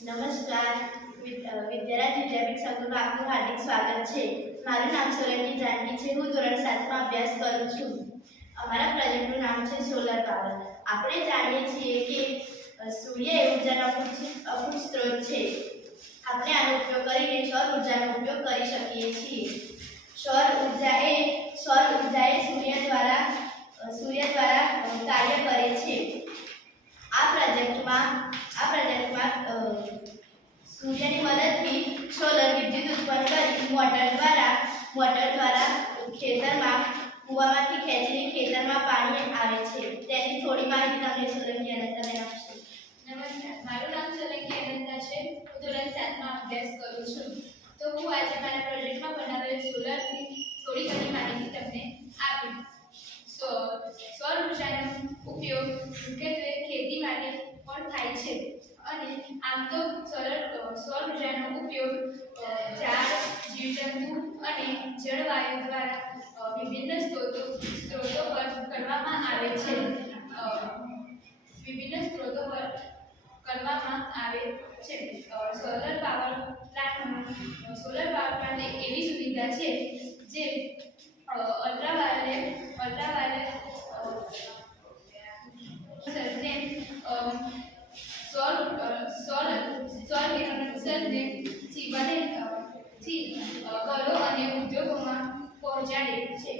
નમસ્કાર. વિદ્યારાજ વિદ્યાપીઠ સંકુલમાં આપનું હાર્દિક સ્વાગત છે. મારું નામ સોલંકી જાનકી છે. હું ધોરણ 7માં અભ્યાસ કરું છું. અમારા પ્રોજેક્ટનું નામ છે સોલર પાવર. આપણે જાણીએ છીએ કે સૂર્ય એ ઉર્જાનો અખૂટ સ્ત્રોત છે. આપણે આનો ઉપયોગ કરીને સૌર ઉર્જાનો ઉપયોગ કરી શકીએ છીએ. સૌર ઉર્જા એ સૂર્ય દ્વારા કાર્ય કરે છે. આ પ્રોજેક્ટમાં સૂર્યની મદદથી સોલર વિદ્યુત ઉત્પન્ન કરી મોટર દ્વારા ખેતરમાં કૂવામાંથી ખેંચીને ખેતરમાં પાણી આવે છે. તેની થોડી માહિતી તમને સોલંકી અનંતાબેન આપશે. નમસ્કાર, મારું નામ સોલંકી અનંતા છે. હું ધોરણ 7માં અભ્યાસ કરું છું. તો હું આજે મારા પ્રોજેક્ટમાં બનાવેલ સોલરની થોડી ઘણી માહિતી તમને આપી. સૌર ઉર્જાનો ઉપયોગ મુખ્યત્વે ખેતી માટે પણ થાય છે. અને આમ તો સૌર ઉર્જાનો ઉપયોગ ઝાડ, જીવજંતુ અને જળવાયુ દ્વારા વિભિન્ન સ્ત્રોતો પર કરવામાં આવે છે. સોલર પાવર પ્લાન્ટ એક એવી સુવિધા છે જે અલ્ટ્રાવાયોલેટ ઘરો અને ઉદ્યોગોમાં પહોંચાડે છે.